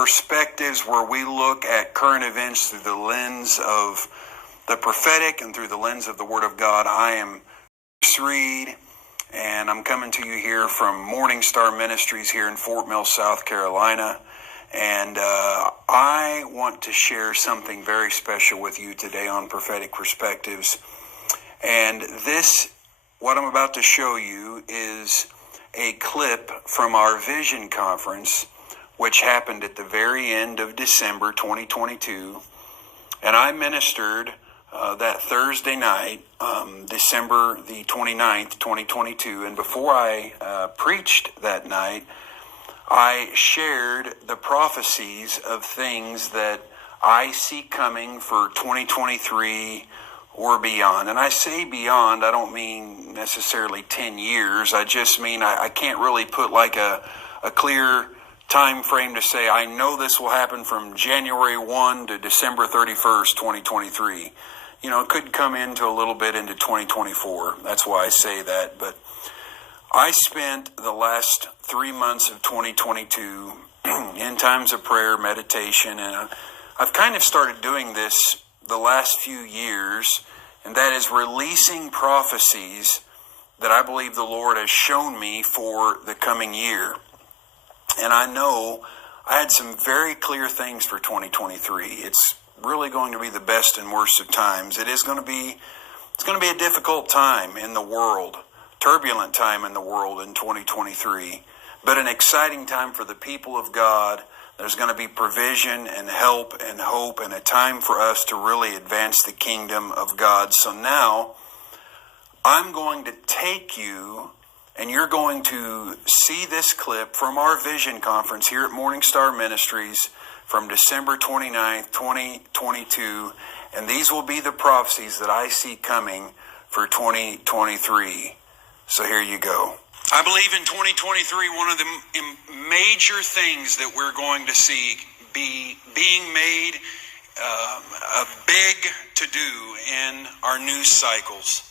Perspectives, where we look at current events through the lens of the prophetic and through the lens of the Word of God. I am Bruce Reed, and I'm coming to you here from Morning Star Ministries here in Fort Mill, South Carolina. And I want to share something very special with you today on Prophetic Perspectives. And this, what I'm about to show you, is a clip from our Vision Conference, which happened at the very end of December 2022. And I ministered that Thursday night, December the 29th, 2022. And before I preached that night, I shared the prophecies of things that I see coming for 2023 or beyond. And I say beyond, I don't mean necessarily 10 years. I just mean I can't really put like a clear time frame to say I know this will happen from January 1 to December 31st, 2023. You know, it could come into a little bit into 2024. That's why I say that. But I spent the last 3 months of 2022 in times of prayer, meditation, and I've kind of started doing this the last few years, and that is releasing prophecies that I believe the Lord has shown me for the coming year. And I know I had some very clear things for 2023. It's really going to be the best and worst of times. It's going to be a difficult time in the world. Turbulent time in the world in 2023, but an exciting time for the people of God. There's going to be provision and help and hope, and a time for us to really advance the kingdom of God. So now I'm going to take you, and you're going to see this clip from our Vision Conference here at Morning Star Ministries from December 29th, 2022, and these will be the prophecies that I see coming for 2023. So here you go. I believe in 2023, one of the major things that we're going to see being made a big to-do in our news cycles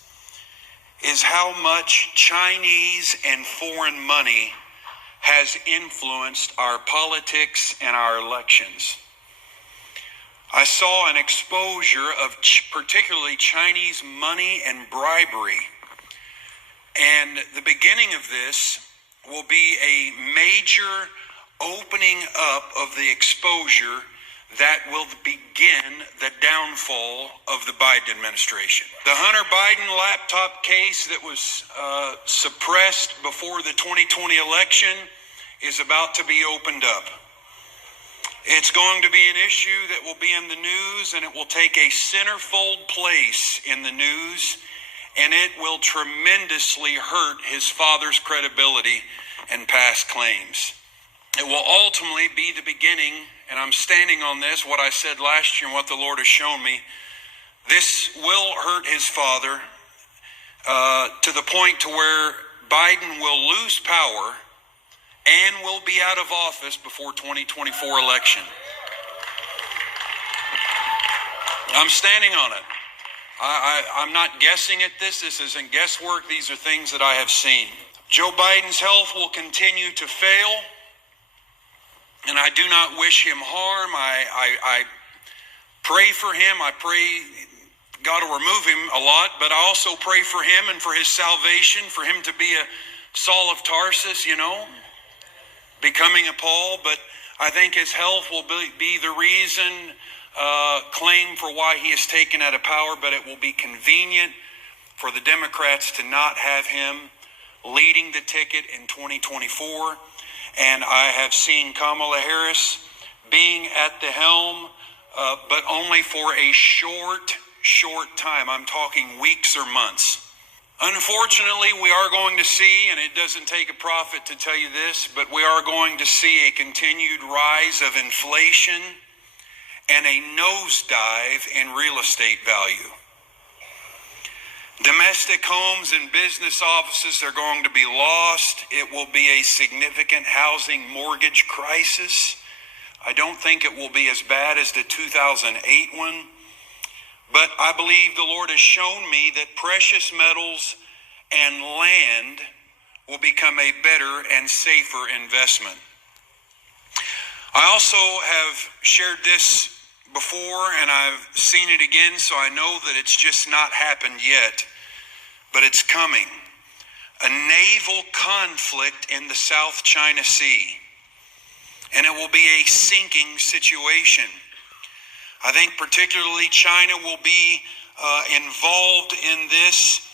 is how much Chinese and foreign money has influenced our politics and our elections. I saw an exposure of particularly Chinese money and bribery. And the beginning of this will be a major opening up of the exposure that will begin the downfall of the Biden administration. The Hunter Biden laptop case that was suppressed before the 2020 election is about to be opened up. It's going to be an issue that will be in the news, and it will take a centerfold place in the news, and it will tremendously hurt his father's credibility and past claims. It will ultimately be the beginning, and I'm standing on this, what I said last year and what the Lord has shown me. This will hurt his father to the point to where Biden will lose power and will be out of office before 2024 election. I'm standing on it. I'm not guessing at this. This isn't guesswork. These are things that I have seen. Joe Biden's health will continue to fail, and I do not wish him harm. I pray for him. I pray God will remove him a lot, but I also pray for him and for his salvation, for him to be a Saul of Tarsus, becoming a Paul. But I think his health will be the reason claim for why he is taken out of power, but it will be convenient for the Democrats to not have him leading the ticket in 2024. And I have seen Kamala Harris being at the helm, but only for a short time. I'm talking weeks or months. Unfortunately, we are going to see, and it doesn't take a prophet to tell you this, but we are going to see a continued rise of inflation and a nosedive in real estate value. Domestic homes and business offices are going to be lost. It will be a significant housing mortgage crisis. I don't think it will be as bad as the 2008 one, but I believe the Lord has shown me that precious metals and land will become a better and safer investment. I also have shared this before, and I've seen it again, so I know that it's just not happened yet, but it's coming. A naval conflict in the South China Sea, and it will be a sinking situation. I think particularly China will be involved in this.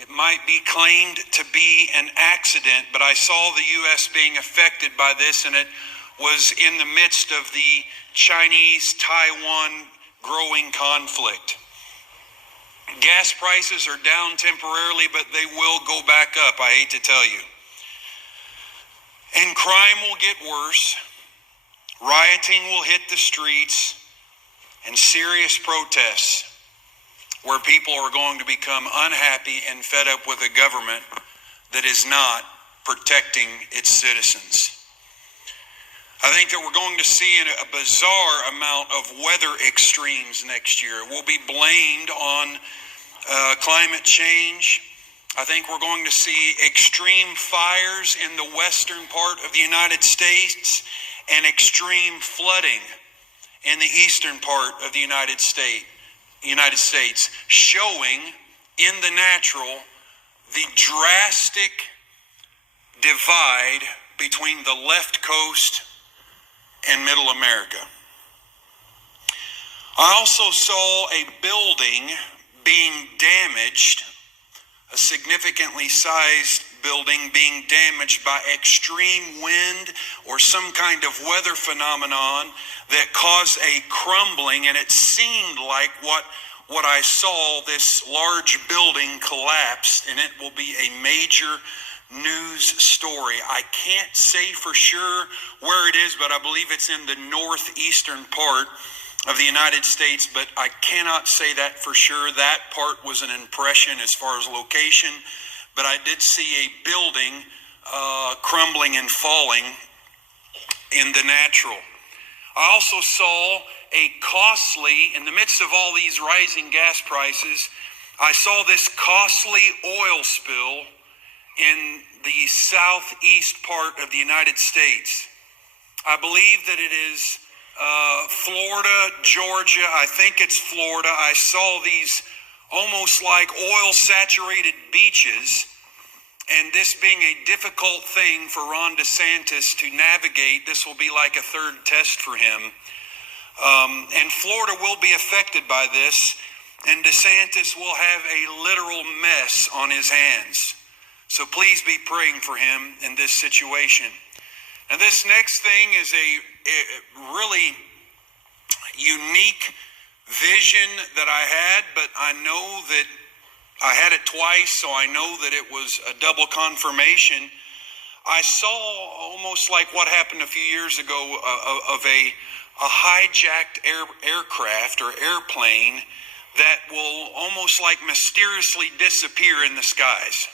It might be claimed to be an accident, but I saw the U.S. being affected by this, and it was in the midst of the Chinese-Taiwan growing conflict. Gas prices are down temporarily, but they will go back up, I hate to tell you. And crime will get worse. Rioting will hit the streets, and serious protests where people are going to become unhappy and fed up with a government that is not protecting its citizens. I think that we're going to see a bizarre amount of weather extremes next year. It will be blamed on climate change. I think we're going to see extreme fires in the western part of the United States and extreme flooding in the eastern part of the United States, showing in the natural the drastic divide between the left coast and middle America. I also saw a building being damaged, a significantly sized building being damaged by extreme wind or some kind of weather phenomenon that caused a crumbling, and it seemed like what I saw, this large building collapsed, and it will be a major news story. I can't say for sure where it is, but I believe it's in the northeastern part of the United States, but I cannot say that for sure. That part was an impression as far as location, but I did see a building crumbling and falling in the natural. I also saw in the midst of all these rising gas prices, I saw this costly oil spill in the southeast part of the United States. I believe that it is Florida, Georgia. I think it's Florida. I saw these almost like oil-saturated beaches, and this being a difficult thing for Ron DeSantis to navigate. This will be like a third test for him. And Florida will be affected by this, and DeSantis will have a literal mess on his hands. So please be praying for him in this situation. And this next thing is a really unique vision that I had, but I know that I had it twice, so I know that it was a double confirmation. I saw almost like what happened a few years ago of a hijacked aircraft or airplane that will almost like mysteriously disappear in the skies.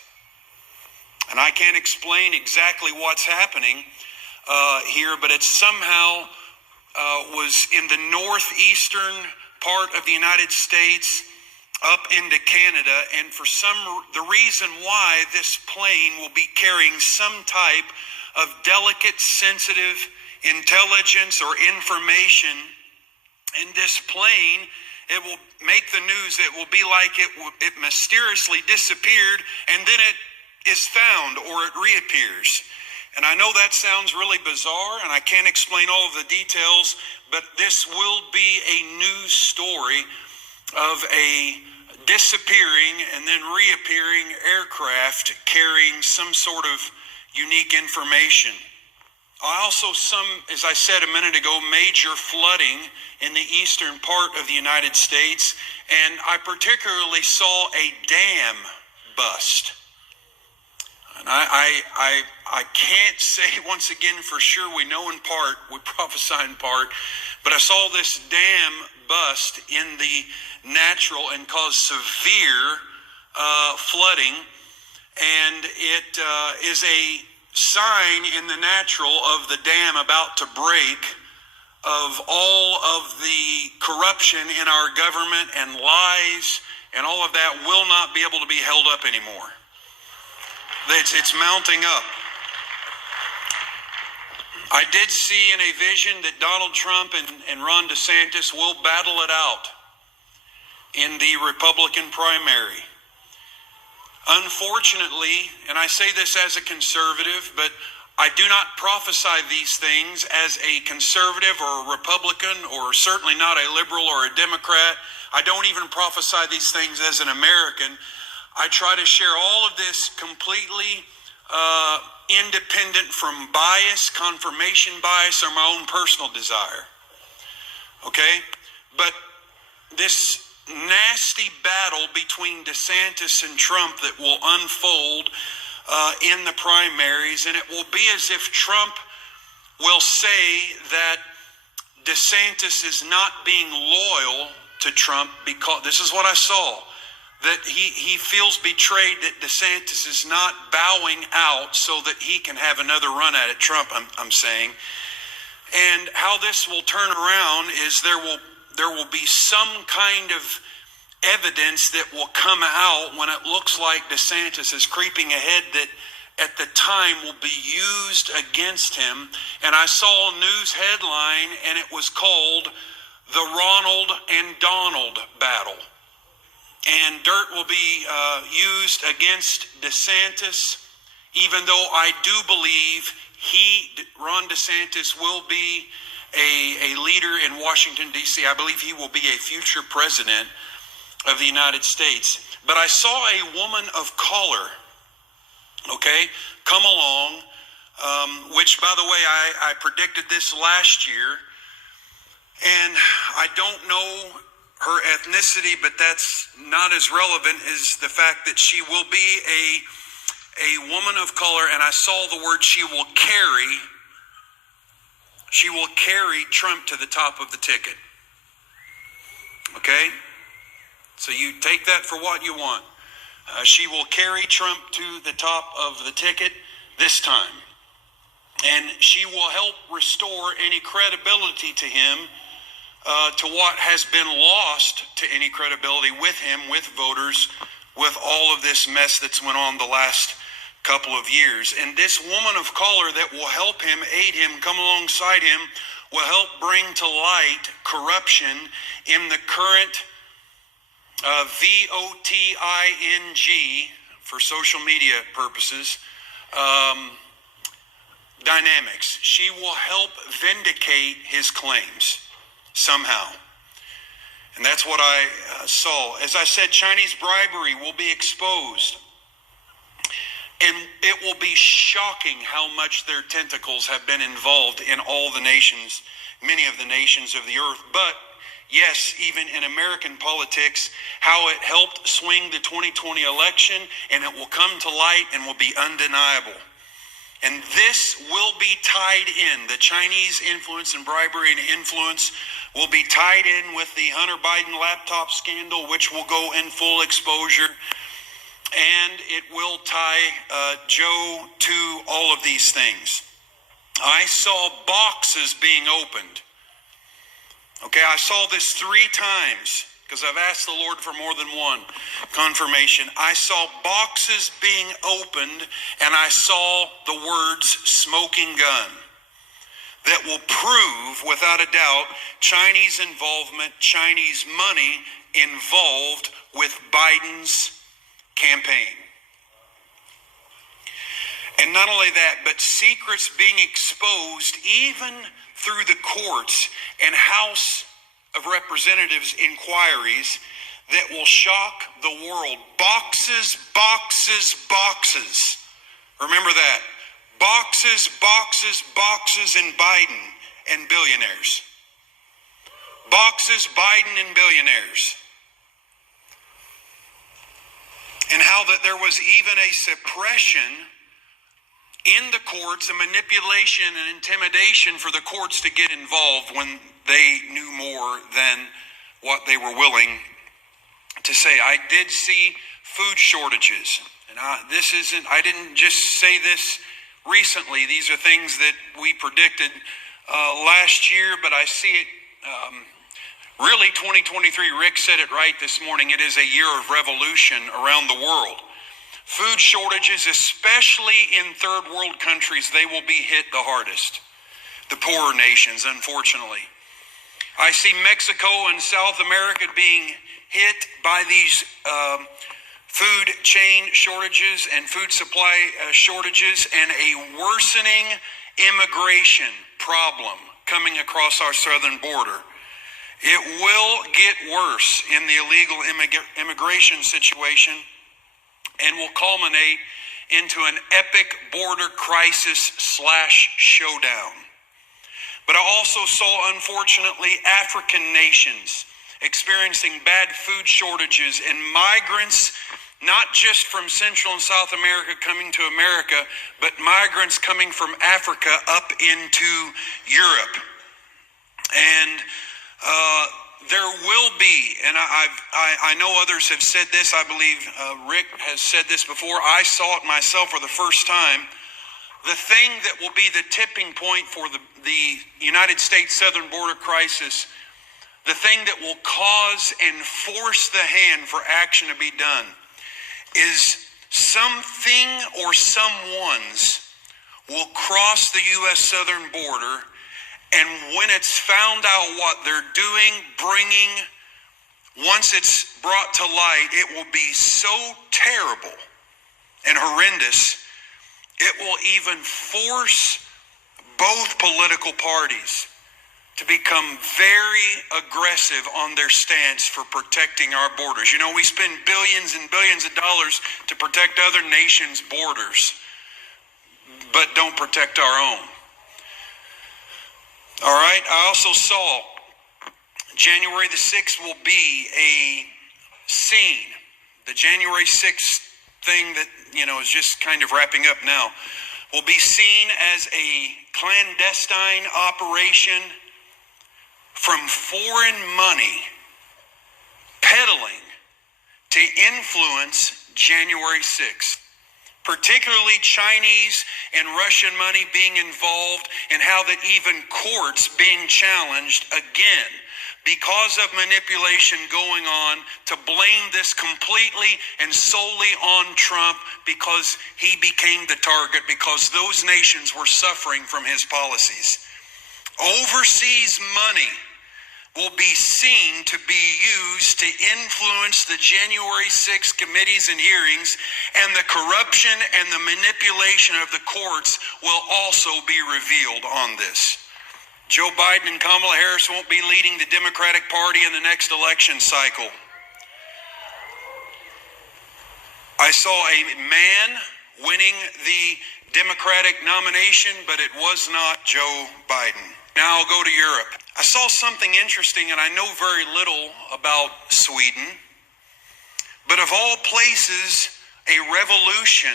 And I can't explain exactly what's happening here, but it somehow was in the northeastern part of the United States up into Canada, and for the reason why this plane will be carrying some type of delicate, sensitive intelligence or information in this plane, it will make the news. It will be like it mysteriously disappeared, and then it is found or it reappears. And I know that sounds really bizarre, and I can't explain all of the details, but this will be a news story of a disappearing and then reappearing aircraft carrying some sort of unique information. I also as I said a minute ago, major flooding in the eastern part of the United States, and I particularly saw a dam bust. And I can't say once again for sure. We know in part, we prophesy in part, but I saw this dam bust in the natural and cause severe flooding, and it is a sign in the natural of the dam about to break, of all of the corruption in our government and lies and all of that will not be able to be held up anymore. It's mounting up. I did see in a vision that Donald Trump and Ron DeSantis will battle it out in the Republican primary. Unfortunately, and I say this as a conservative, but I do not prophesy these things as a conservative or a Republican, or certainly not a liberal or a Democrat. I don't even prophesy these things as an American. I try to share all of this completely independent from bias, confirmation bias, or my own personal desire. Okay? But this nasty battle between DeSantis and Trump that will unfold in the primaries, and it will be as if Trump will say that DeSantis is not being loyal to Trump because, this is what I saw, that he feels betrayed that DeSantis is not bowing out so that he can have another run at it, Trump, I'm saying. And how this will turn around is there will be some kind of evidence that will come out when it looks like DeSantis is creeping ahead that at the time will be used against him. And I saw a news headline, and it was called the Ronald and Donald battle. And dirt will be used against DeSantis, even though I do believe Ron DeSantis, will be a leader in Washington, D.C. I believe he will be a future president of the United States. But I saw a woman of color, come along, which, by the way, I predicted this last year, and I don't know her ethnicity, but that's not as relevant as the fact that she will be a woman of color, and I saw the word she will carry Trump to the top of the ticket. Okay? So you take that for what you want. She will carry Trump to the top of the ticket this time. And she will help restore any credibility to him, to what has been lost to any credibility with him, with voters, with all of this mess that's went on the last couple of years. And this woman of color that will help him, aid him, come alongside him, will help bring to light corruption in the current VOTING, for social media purposes, dynamics. She will help vindicate his claims somehow. And that's what I saw. As I said, Chinese bribery will be exposed. And it will be shocking how much their tentacles have been involved in all the nations, many of the nations of the earth. But yes, even in American politics, how it helped swing the 2020 election, and it will come to light and will be undeniable. And this will be tied in. The Chinese influence and bribery and influence will be tied in with the Hunter Biden laptop scandal, which will go in full exposure. And it will tie Joe to all of these things. I saw boxes being opened. Okay, I saw this 3 times because I've asked the Lord for more than one confirmation. I saw boxes being opened, and I saw the words smoking gun that will prove without a doubt Chinese involvement, Chinese money involved with Biden's campaign. And not only that, but secrets being exposed even through the courts and House of Representatives inquiries that will shock the world. Boxes, boxes, boxes. Remember that. Boxes, boxes, boxes in Biden and billionaires. Boxes, Biden and billionaires. And how that there was even a suppression in the courts, a manipulation and intimidation for the courts to get involved when they knew more than what they were willing to say. I did see food shortages. And I didn't just say this recently. These are things that we predicted last year, but I see it really 2023. Rick said it right this morning. It is a year of revolution around the world. Food shortages, especially in third world countries, they will be hit the hardest. the poorer nations, unfortunately. I see Mexico and South America being hit by these food chain shortages and food supply shortages, and a worsening immigration problem coming across our southern border. It will get worse in the illegal immigration situation and will culminate into an epic border crisis / showdown. But I also saw, unfortunately, African nations experiencing bad food shortages and migrants, not just from Central and South America coming to America, but migrants coming from Africa up into Europe. And there will be, and I know others have said this, I believe Rick has said this before, I saw it myself for the first time, the thing that will be the tipping point for the United States southern border crisis, the thing that will cause and force the hand for action to be done, is something or someone's will cross the U.S. southern border, and when it's found out what they're doing, once it's brought to light, it will be so terrible and horrendous, it will even force both political parties to become very aggressive on their stance for protecting our borders. You know, we spend billions and billions of dollars to protect other nations' borders, but don't protect our own. All right, I also saw January the 6th will be a scene. The January 6th thing that, is just kind of wrapping up now will be seen as a clandestine operation from foreign money peddling to influence January 6th. Particularly Chinese and Russian money being involved, and how that even courts being challenged again because of manipulation going on to blame this completely and solely on Trump because he became the target, because those nations were suffering from his policies. Overseas money will be seen to be used to influence the January 6th committees and hearings, and the corruption and the manipulation of the courts will also be revealed on this. Joe Biden and Kamala Harris won't be leading the Democratic Party in the next election cycle. I saw a man winning the Democratic nomination, but it was not Joe Biden. Now I'll go to Europe. I saw something interesting, and I know very little about Sweden, but of all places, a revolution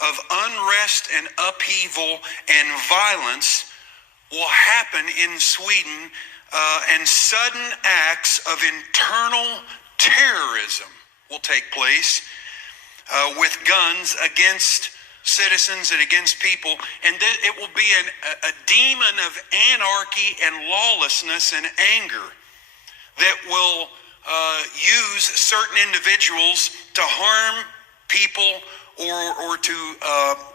of unrest and upheaval and violence will happen in Sweden, and sudden acts of internal terrorism will take place with guns against citizens and against people, and it will be a demon of anarchy and lawlessness and anger that will use certain individuals to harm people or to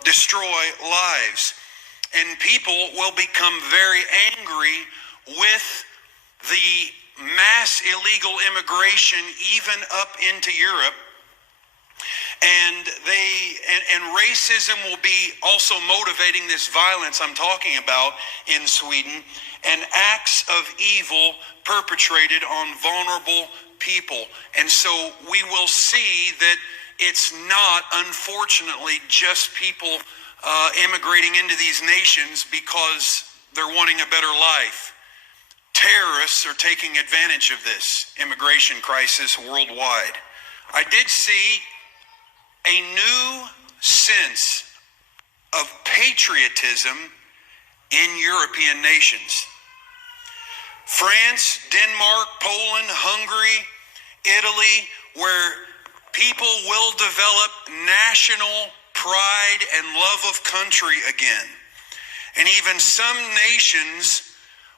destroy lives. And people will become very angry with the mass illegal immigration even up into Europe. And racism will be also motivating this violence I'm talking about in Sweden, and acts of evil perpetrated on vulnerable people. And so we will see that it's not, unfortunately, just people immigrating into these nations because they're wanting a better life. Terrorists are taking advantage of this immigration crisis worldwide. I did see a new sense of patriotism in European nations. France, Denmark, Poland, Hungary, Italy, where people will develop national pride and love of country again. And even some nations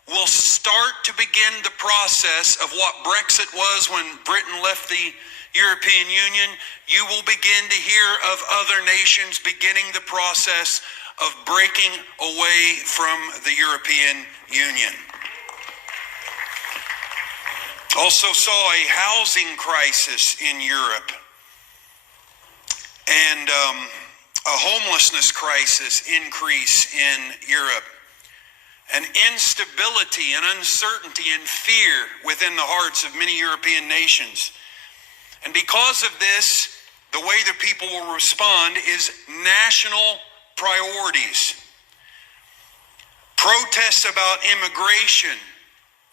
will start to begin the process of what Brexit was when Britain left the European Union. You will begin to hear of other nations beginning the process of breaking away from the European Union. Also saw a housing crisis in Europe and a homelessness crisis increase in Europe. An instability and uncertainty and fear within the hearts of many European nations. And because of this, the way the people will respond is national priorities. Protests about immigration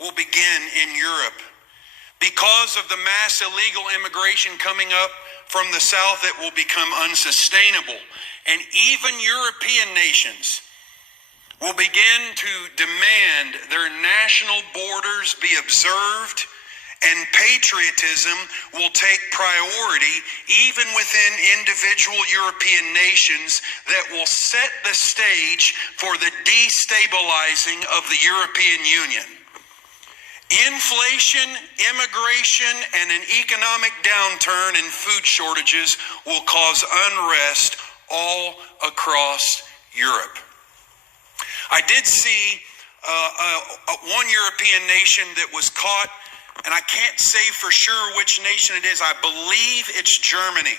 will begin in Europe. Because of the mass illegal immigration coming up from the south, it will become unsustainable. And even European nations will begin to demand their national borders be observed, and patriotism will take priority even within individual European nations that will set the stage for the destabilizing of the European Union. Inflation, immigration, and an economic downturn and food shortages will cause unrest all across Europe. I did see one European nation that was caught, and I can't say for sure which nation it is. I believe it's Germany,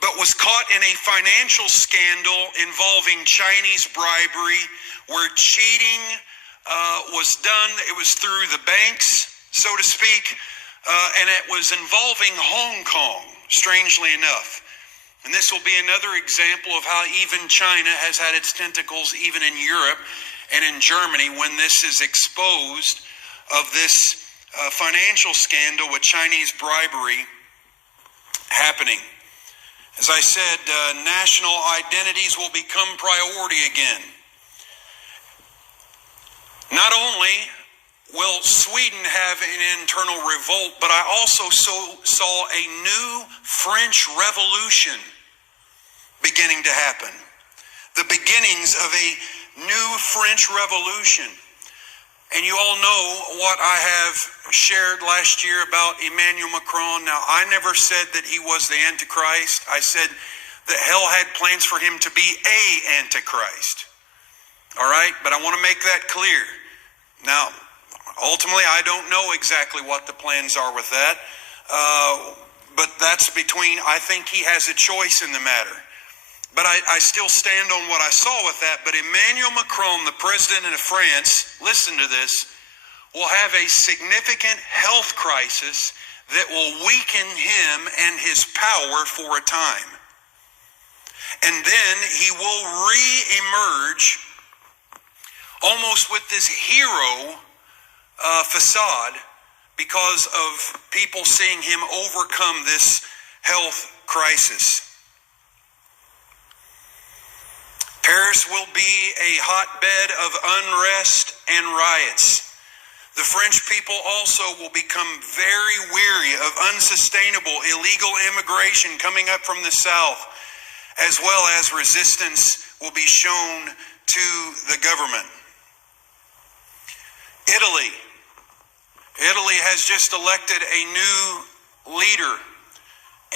but was caught in a financial scandal involving Chinese bribery where cheating was done. It was through the banks, so to speak, and it was involving Hong Kong, strangely enough. And this will be another example of how even China has had its tentacles even in Europe and in Germany when this is exposed of this financial scandal with Chinese bribery happening. As I said, national identities will become priority again. Not only will Sweden have an internal revolt, but I also saw a new French Revolution beginning to happen. The beginnings of a new French Revolution. And you all know what I have shared last year about Emmanuel Macron. Now, I never said that he was the Antichrist. I said that hell had plans for him to be a Antichrist. All right? But I want to make that clear. Now, ultimately, I don't know exactly what the plans are with that. But that's between, I think he has a choice in the matter. But I still stand on what I saw with that. But Emmanuel Macron, the president of France, listen to this, will have a significant health crisis that will weaken him and his power for a time. And then he will re-emerge almost with this hero facade because of people seeing him overcome this health crisis. Paris will be a hotbed of unrest and riots. The French people also will become very weary of unsustainable illegal immigration coming up from the south, as well as resistance will be shown to the government. Italy has just elected a new leader,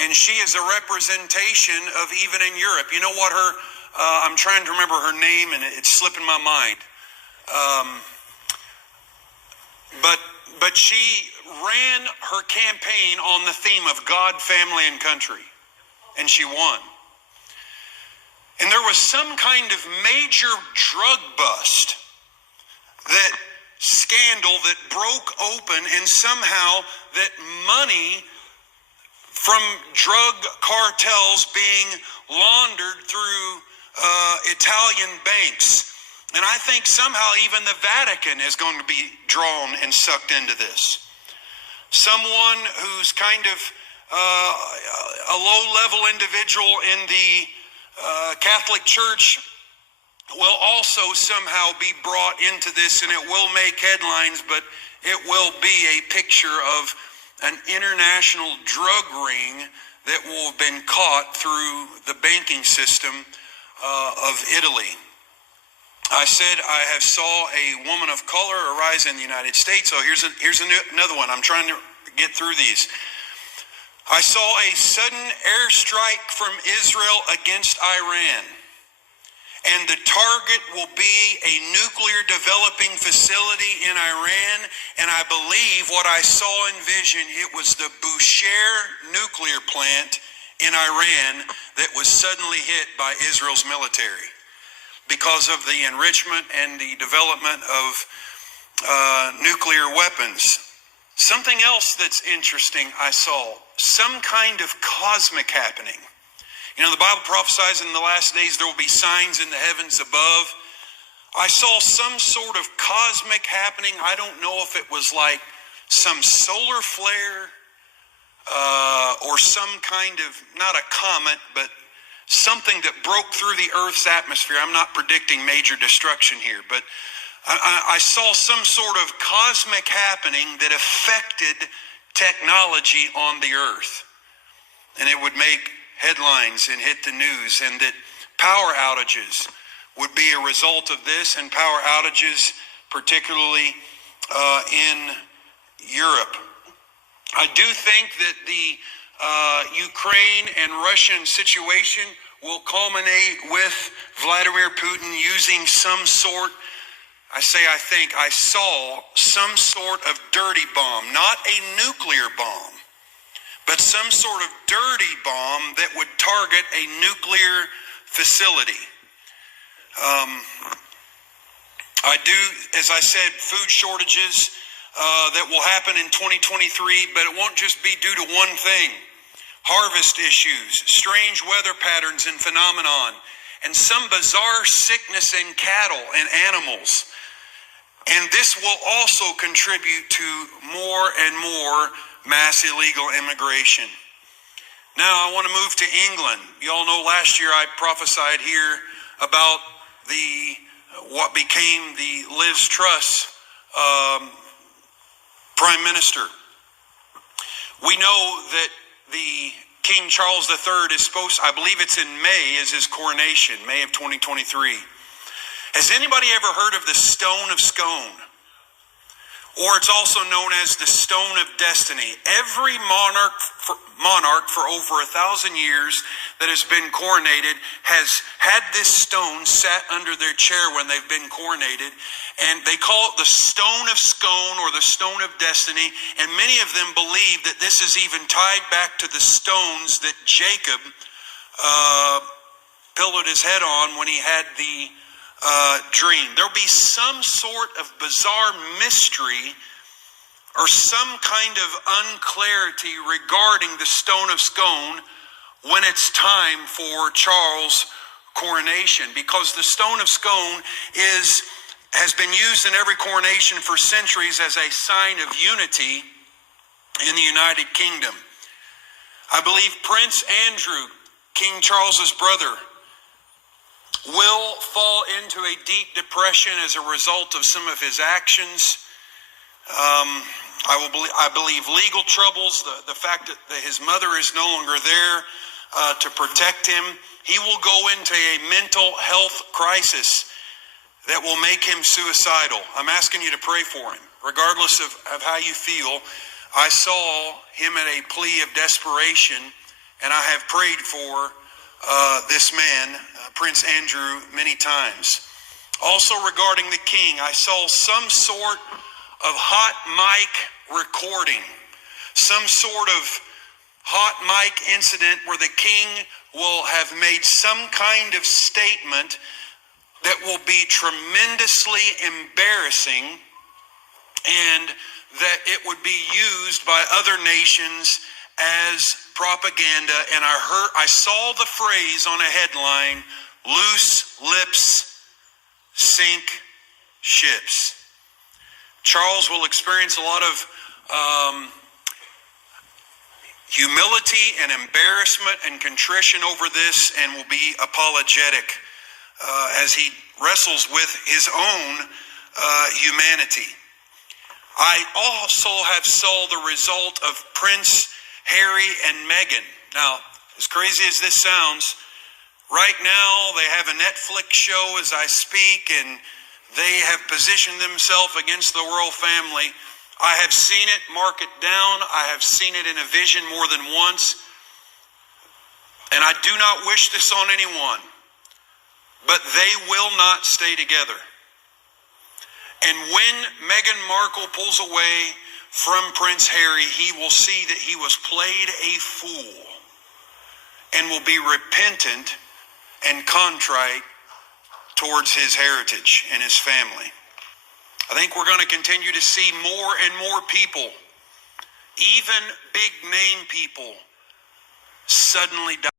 and she is a representation of even in Europe. You know what her, I'm trying to remember her name and it's slipping my mind. But she ran her campaign on the theme of God, family, and country, and she won. And there was some kind of major drug bust, that scandal that broke open, and somehow that money from drug cartels being laundered through Italian banks. And I think somehow even the Vatican is going to be drawn and sucked into this. Someone who's kind of a low-level individual in the Catholic Church will also somehow be brought into this, and it will make headlines, but it will be a picture of an international drug ring that will have been caught through the banking system of Italy. I said I have saw a woman of color arise in the United States. So here's another one. I'm trying to get through these. I saw a sudden airstrike from Israel against Iran. and the target will be a nuclear developing facility in Iran. And I believe what I saw in vision, it was the Bushehr nuclear plant in Iran that was suddenly hit by Israel's military because of the enrichment and the development of nuclear weapons. Something else that's interesting I saw, some kind of cosmic happening. You know, the Bible prophesies in the last days there will be signs in the heavens above. I saw some sort of cosmic happening. I don't know if it was like some solar flare or some kind of, not a comet, but something that broke through the Earth's atmosphere. I'm not predicting major destruction here, but I saw some sort of cosmic happening that affected technology on the Earth. And it would make headlines and hit the news, and that power outages would be a result of this, and power outages particularly in Europe. I do think that the Ukraine and Russian situation will culminate with Vladimir Putin using some sort, I saw some sort of dirty bomb, not a nuclear bomb, but some sort of dirty bomb that would target a nuclear facility. I do, as I said, food shortages that will happen in 2023, but it won't just be due to one thing. Harvest issues, strange weather patterns and phenomenon, and some bizarre sickness in cattle and animals. And this will also contribute to more and more mass illegal immigration. Now I want to move to England. You all know last year I prophesied here about what became the Liz Truss Prime Minister. We know that the King Charles III is supposed, I believe it's in May, is his coronation, May of 2023. Has anybody ever heard of the Stone of Scone? Or it's also known as the Stone of Destiny. Every monarch for over 1,000 years that has been coronated has had this stone sat under their chair when they've been coronated. And they call it the Stone of Scone or the Stone of Destiny. And many of them believe that this is even tied back to the stones that Jacob pillowed his head on when he had the dream. There'll be some sort of bizarre mystery or some kind of unclarity regarding the Stone of Scone when it's time for Charles' coronation, because the Stone of Scone has been used in every coronation for centuries as a sign of unity in the United Kingdom. I believe Prince Andrew, King Charles's brother, will fall into a deep depression as a result of some of his actions. I believe legal troubles, the fact that his mother is no longer there to protect him. He will go into a mental health crisis that will make him suicidal. I'm asking you to pray for him. Regardless of how you feel, I saw him at a plea of desperation, and I have prayed for this man, Prince Andrew, many times. Also regarding the king, I saw some sort of hot mic recording, some sort of hot mic incident where the king will have made some kind of statement that will be tremendously embarrassing, and that it would be used by other nations as propaganda. And I saw the phrase on a headline, "Loose lips sink ships." Charles will experience a lot of humility and embarrassment and contrition over this, and will be apologetic as he wrestles with his own humanity. I also have saw the result of Prince Harry and Meghan. Now, as crazy as this sounds, right now they have a Netflix show as I speak, and they have positioned themselves against the royal family. I have seen it, mark it down. I have seen it in a vision more than once. And I do not wish this on anyone. but they will not stay together. And when Meghan Markle pulls away from Prince Harry, he will see that he was played a fool and will be repentant and contrite towards his heritage and his family. I think we're going to continue to see more and more people, even big name people, suddenly die.